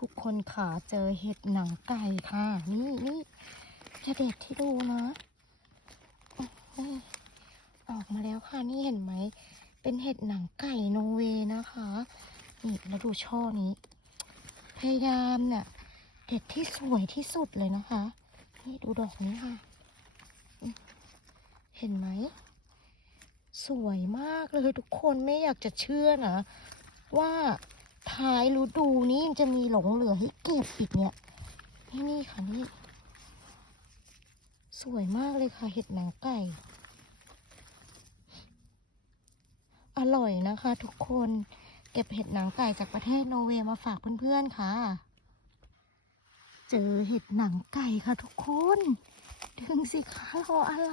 ทุกคนขาเจอเห็ดหนังไก่ค่ะ นี่นี่จะเด็ดที่ดูนะออกมาแล้วค่ะนี่เห็นไหม เป็นเห็ดหนังไก่โนเวนะคะนี่แล้วดูช่อนี้ พยายามเนี่ยเด็ดที่สวยที่สุดเลยนะคะ นี่ดูดอกนี้ค่ะ เห็นไหม สวยมากเลยทุกคนไม่อยากจะเชื่อนะว่า ท้ายฤดูนี้ยังจะมีหลงเหลือให้เก็บอีกเนี่ยนี่นี่ค่ะนี่ สวยมากเลยค่ะ เห็ดหนังไก่ อร่อยนะคะ ทุกคนเก็บเห็ดหนังไก่จากประเทศโนอร์เวย์มาฝากเพื่อนๆค่ะ เจอเห็ดหนังไก่ค่ะทุกคนถึงสิคะรออะไร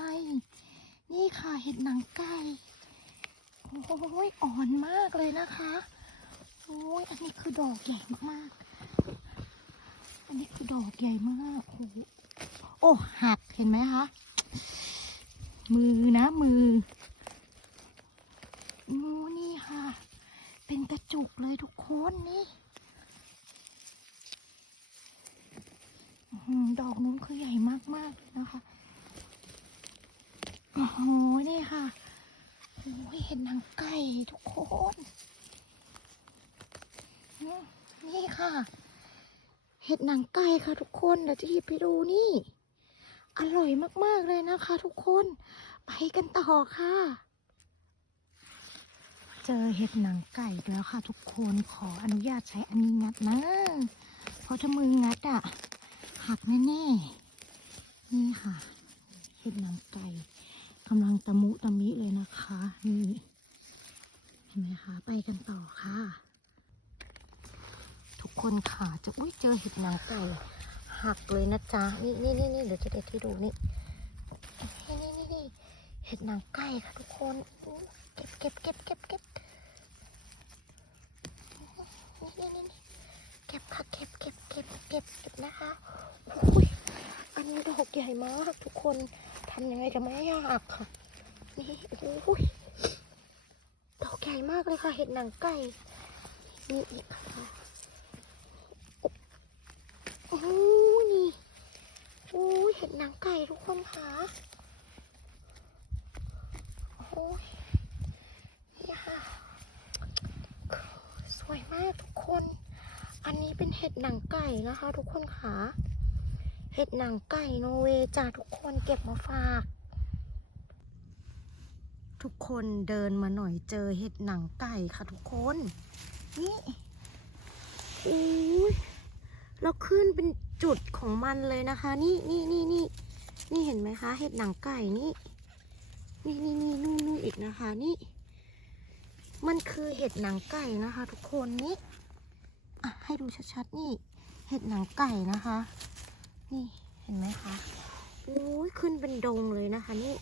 นี่ค่ะเห็ดหนังไก่ โอ้ยอ่อนมากเลยนะคะ โอ้ยอันนี้คือดอกใหญ่มากๆ อันนี้คือดอกใหญ่มากโอ้โหโอ้หักเห็นไหมคะมือนะมือโอ้นี่ค่ะ เป็นกระจุกเลยทุกคนนี่ดอกนู้นคือใหญ่มากๆนะคะโอ้โหนี่ค่ะโอ้ยเห็นหนังไก่ทุกคน นี่ค่ะ เห็ดหนังไก่ค่ะทุกคนเดี๋ยวจะหยิบไปดูนี่ อร่อยมากๆเลยนะคะ ทุกคน ไปกันต่อค่ะ เจอเห็ดหนังไก่แล้วค่ะ ทุกคนขออนุญาตใช้อันนี้งัดนะ เพราะถ้ามืองัดอะหักแน่ๆ นี่ค่ะ เห็ดหนังไก่กำลังตะมุตะมิเลยนะคะ นี่ เห็นไหมคะ ไปกันต่อค่ะ คนค่ะจะอุ้ยเจอเห็ดหนังไก่หักเลยนะจ๊ะนี่นี่นี่นี่เดี๋ยวจะเด็ดให้ดูนี่นี่นี่นี่นี่เห็ดหนังไก่ค่ะทุกคนเก็บเก็บเก็บเก็บเก็บนี่นี่นี่เก็บค่ะเก็บเก็บเก็บเก็บเก็บนะคะอุ้ยอันนี้ดอกใหญ่มากทุกคนทำยังไงจะไม่หักค่ะนี่โอ้ยดอกใหญ่มากเลยค่ะเห็ดหนังไก่นี่อีกค่ะ โอ้นี่โอ้ยเห็ดหนังไก่ทุกคนคะโอ้ยนี่ค่ะสวยมากทุกคน อันนี้เป็นเห็ดหนังไก่นะคะ ทุกคนค่ะเห็ดหนังไก่โนเวย์จ้าทุกคนเก็บมาฝาก ทุกคนเดินมาหน่อยเจอเห็ดหนังไก่ค่ะทุกคน นี่ แล้วขึ้นเป็นจุดของมันเลยนะคะ นี่นี่นี่นี่นี่เห็นไหมคะ เห็ดหนังไก่นี่ นี่นี่นี่นู่นนู่นอีกนะคะ นี่ มันคือเห็ดหนังไก่นะคะ ทุกคนนี่อะให้ดูชัดๆนี่ เห็ดหนังไก่นะคะ นี่เห็นไหมคะโอ้ยขึ้นเป็นดงเลยนะคะ นี่